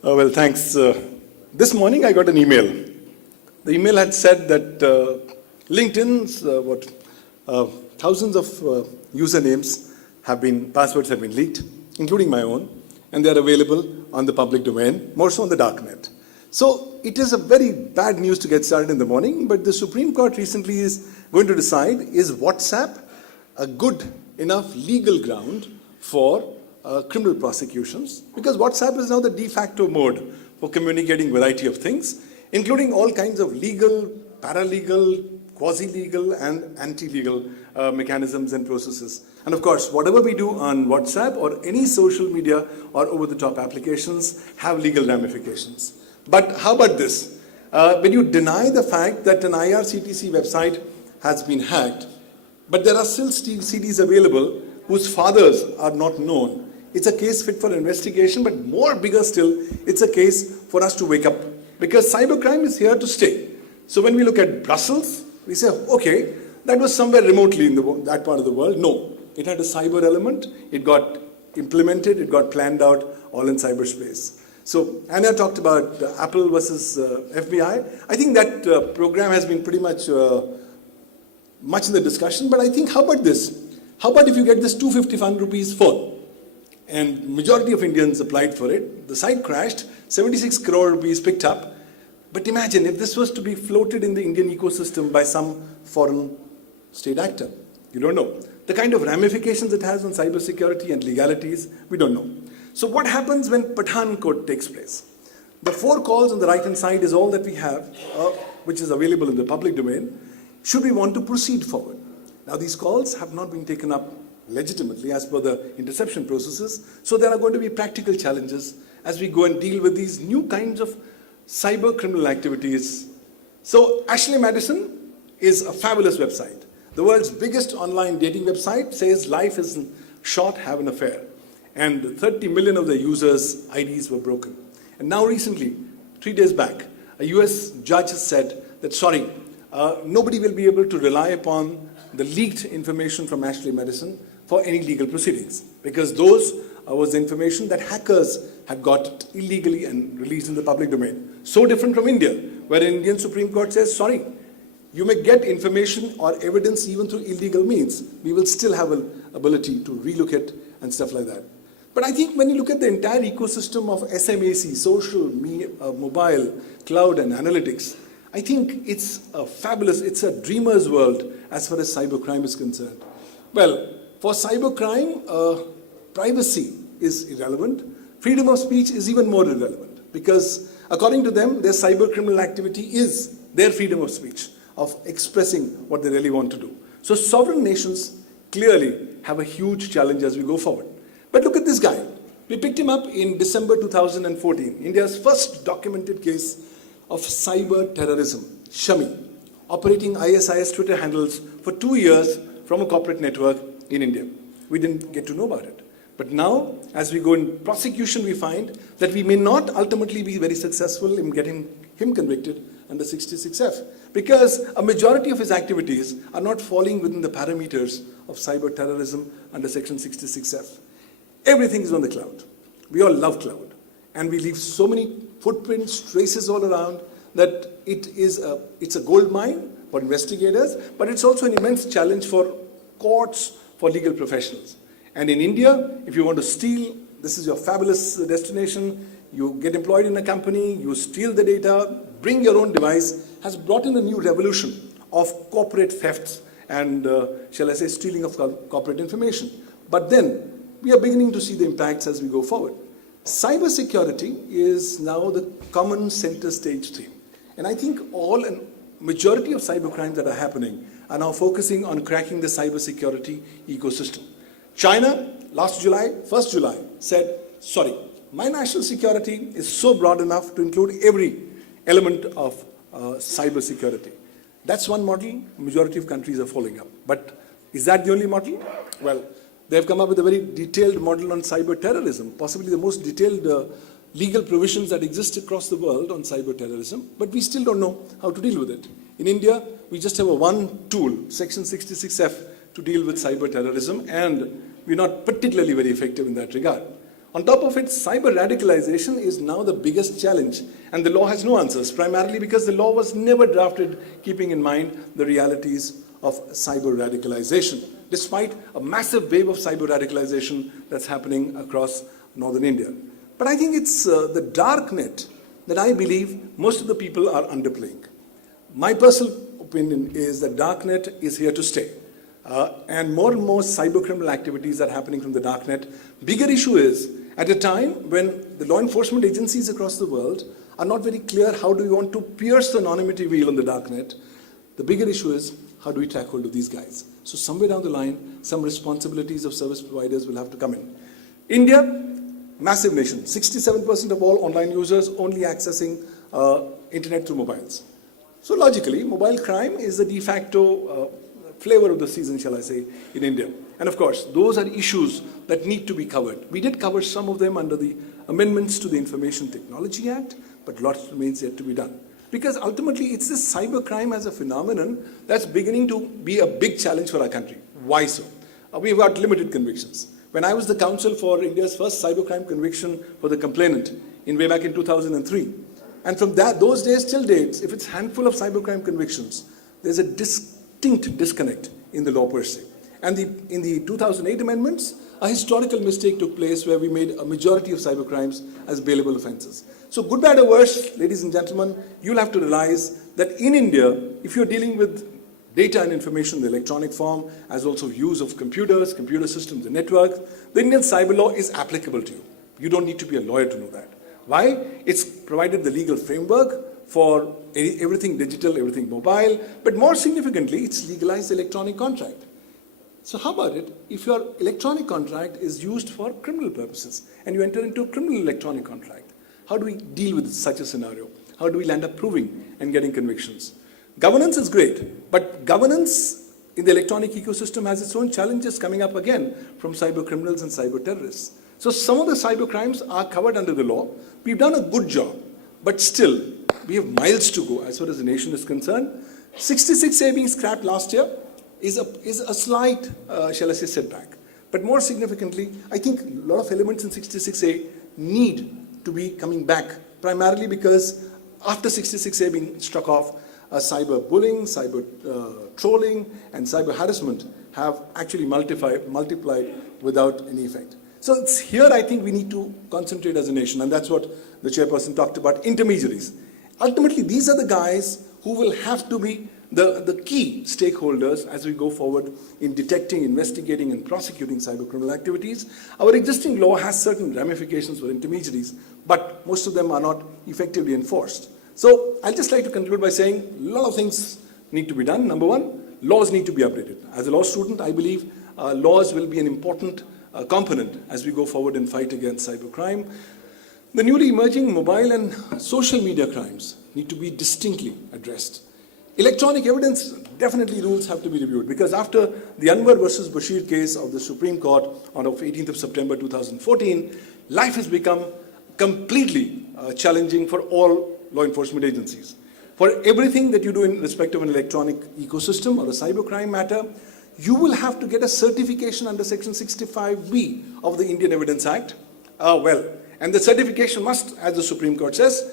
Well, thanks. This morning I got an email. The email had said that LinkedIn's thousands of usernames passwords have been leaked, including my own, and they are available on the public domain, more so on the darknet. So it is a very bad news to get started in the morning, but the Supreme Court recently is going to decide, is WhatsApp a good enough legal ground for criminal prosecutions? Because WhatsApp is now the de facto mode for communicating variety of things, including all kinds of legal, paralegal, quasi-legal, and anti-legal mechanisms and processes. And of course, whatever we do on WhatsApp or any social media or over-the-top applications have legal ramifications. But how about this? When you deny the fact that an IRCTC website has been hacked, but there are still CDs available whose fathers are not known, it's a case fit for investigation, but more bigger still, it's a case for us to wake up. Because cybercrime is here to stay. So when we look at Brussels, we say, okay, that was somewhere remotely in that part of the world. No, it had a cyber element, it got implemented, it got planned out all in cyberspace. So Anna talked about Apple versus FBI. I think that program has been pretty much in the discussion, but I think, how about this? How about if you get this 251 rupees phone? And majority of Indians applied for it. The site crashed, 76 crore rupees picked up. But imagine if this was to be floated in the Indian ecosystem by some foreign state actor. You don't know. The kind of ramifications it has on cybersecurity and legalities, we don't know. So what happens when Pathankot takes place? The 4 calls on the right-hand side is all that we have, which is available in the public domain, should we want to proceed forward. Now these calls have not been taken up legitimately as per the interception processes, so there are going to be practical challenges as we go and deal with these new kinds of cyber criminal activities. So Ashley Madison is a fabulous website. The world's biggest online dating website says life is short, have an affair. And 30 million of the users' IDs were broken. And now recently, 3 days back, a US judge has said that, sorry, nobody will be able to rely upon the leaked information from Ashley Madison for any legal proceedings, because those was information that hackers had got illegally and released in the public domain. So different from India, where an Indian Supreme Court says, sorry, you may get information or evidence even through illegal means. We will still have an ability to relook it and stuff like that. But I think when you look at the entire ecosystem of SMAC, social, mobile, cloud, and analytics, I think it's a dreamer's world as far as cybercrime is concerned. Well, for cybercrime, privacy is irrelevant. Freedom of speech is even more irrelevant, because according to them, their cyber criminal activity is their freedom of speech, of expressing what they really want to do. So sovereign nations clearly have a huge challenge as we go forward. But look at this guy. We picked him up in December 2014, India's first documented case of cyber terrorism, Shami, operating ISIS Twitter handles for 2 years from a corporate network in India. We didn't get to know about it. But now, as we go in prosecution, we find that we may not ultimately be very successful in getting him convicted under 66F, because a majority of his activities are not falling within the parameters of cyber terrorism under section 66F. Everything is on the cloud. We all love cloud. And we leave so many footprints, traces all around, that it's a gold mine for investigators, but it's also an immense challenge for courts, for legal professionals. And in India, if you want to steal, this is your fabulous destination, you get employed in a company, you steal the data, bring your own device, has brought in a new revolution of corporate thefts and, shall I say, stealing of corporate information. But then, we are beginning to see the impacts as we go forward. Cybersecurity is now the common center stage theme. And I think majority of cybercrimes that are happening are now focusing on cracking the cybersecurity ecosystem. China, last July, 1st July, said, sorry, my national security is so broad enough to include every element of cybersecurity. That's one model majority of countries are following up. But is that the only model? Well, they have come up with a very detailed model on cyber terrorism, possibly the most detailed legal provisions that exist across the world on cyber terrorism, but we still don't know how to deal with it. In India, we just have one tool, section 66F, to deal with cyber terrorism, and we're not particularly very effective in that regard. On top of it, cyber radicalization is now the biggest challenge, and the law has no answers, primarily because the law was never drafted keeping in mind the realities of cyber radicalization, despite a massive wave of cyber radicalization that's happening across northern India. But I think it's the dark net that I believe most of the people are underplaying. My personal opinion is that darknet is here to stay. And more cyber criminal activities are happening from the darknet. Bigger issue is, at a time when the law enforcement agencies across the world are not very clear how do we want to pierce the anonymity veil on the darknet, the bigger issue is how do we track hold of these guys. So somewhere down the line, some responsibilities of service providers will have to come in. India, massive nation, 67% of all online users only accessing internet through mobiles. So logically, mobile crime is the de facto flavor of the season, shall I say, in India. And of course, those are issues that need to be covered. We did cover some of them under the amendments to the Information Technology Act, but lots remains yet to be done. Because ultimately, it's this cybercrime as a phenomenon that's beginning to be a big challenge for our country. Why so? We've got limited convictions. When I was the counsel for India's first cybercrime conviction for the complainant way back in 2003, and from those days till dates, if it's a handful of cybercrime convictions, there's a distinct disconnect in the law per se. And in the 2008 amendments, a historical mistake took place where we made a majority of cybercrimes as bailable offenses. So good, bad, or worse, ladies and gentlemen, you'll have to realize that in India, if you're dealing with data and information in the electronic form, as also use of computers, computer systems, and networks, the Indian cyber law is applicable to you. You don't need to be a lawyer to know that. Why? It's provided the legal framework for everything digital, everything mobile, but more significantly, it's legalized the electronic contract. So how about it if your electronic contract is used for criminal purposes and you enter into a criminal electronic contract? How do we deal with such a scenario? How do we land up proving and getting convictions? Governance is great, but governance in the electronic ecosystem has its own challenges coming up again from cyber criminals and cyber terrorists. So some of the cyber crimes are covered under the law. We've done a good job, but still, we have miles to go as far as the nation is concerned. 66A being scrapped last year is a slight, shall I say, setback. But more significantly, I think a lot of elements in 66A need to be coming back, primarily because after 66A being struck off, cyber bullying, cyber trolling, and cyber harassment have actually multiplied without any effect. So it's here I think we need to concentrate as a nation, and that's what the chairperson talked about, intermediaries. Ultimately, these are the guys who will have to be the key stakeholders as we go forward in detecting, investigating, and prosecuting cyber criminal activities. Our existing law has certain ramifications for intermediaries, but most of them are not effectively enforced. So I'll just like to conclude by saying a lot of things need to be done. Number one, laws need to be updated. As a law student, I believe laws will be an important component as we go forward and fight against cybercrime. The newly emerging mobile and social media crimes need to be distinctly addressed. Electronic evidence, definitely rules have to be reviewed, because after the Anwar versus Bashir case of the Supreme Court on 18th of September 2014, life has become completely challenging for all law enforcement agencies. For everything that you do in respect of an electronic ecosystem or a cybercrime matter, you will have to get a certification under Section 65B of the Indian Evidence Act. And the certification must, as the Supreme Court says,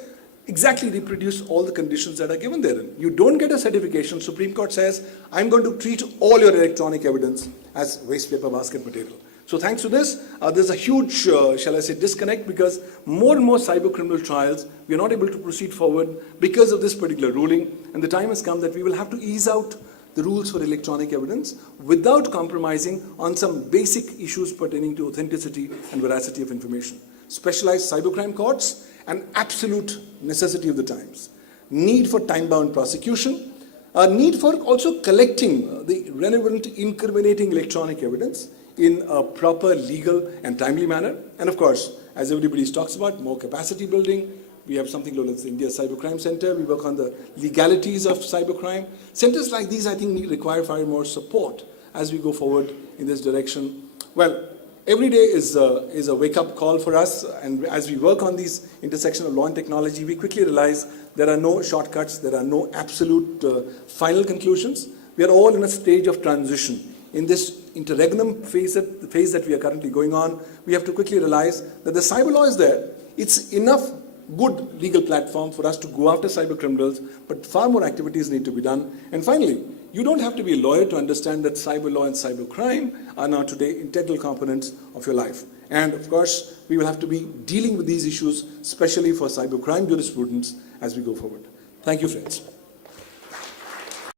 exactly reproduce all the conditions that are given therein. You don't get a certification, Supreme Court says, I'm going to treat all your electronic evidence as waste paper basket material. So thanks to this, there's a huge, shall I say, disconnect, because more and more cyber criminal trials, we are not able to proceed forward because of this particular ruling, and the time has come that we will have to ease out the rules for electronic evidence without compromising on some basic issues pertaining to authenticity and veracity of information. Specialized cybercrime courts, an absolute necessity of the times. Need for time-bound prosecution, a need for also collecting the relevant incriminating electronic evidence in a proper legal and timely manner. And of course, as everybody talks about, more capacity building. We have something known as the India Cybercrime Center. We work on the legalities of cybercrime. Centers like these, I think, require far more support as we go forward in this direction. Well, every day is a wake-up call for us, and as we work on these intersection of law and technology, we quickly realize there are no shortcuts, there are no absolute final conclusions. We are all in a stage of transition in this interregnum phase that we are currently going on, we have to quickly realize that the cyber law is there. It's enough good legal platform for us to go after cyber criminals, but far more activities need to be done. And finally, you don't have to be a lawyer to understand that cyber law and cyber crime are now today integral components of your life. And of course, we will have to be dealing with these issues, especially for cybercrime jurisprudence, as we go forward. Thank you, friends.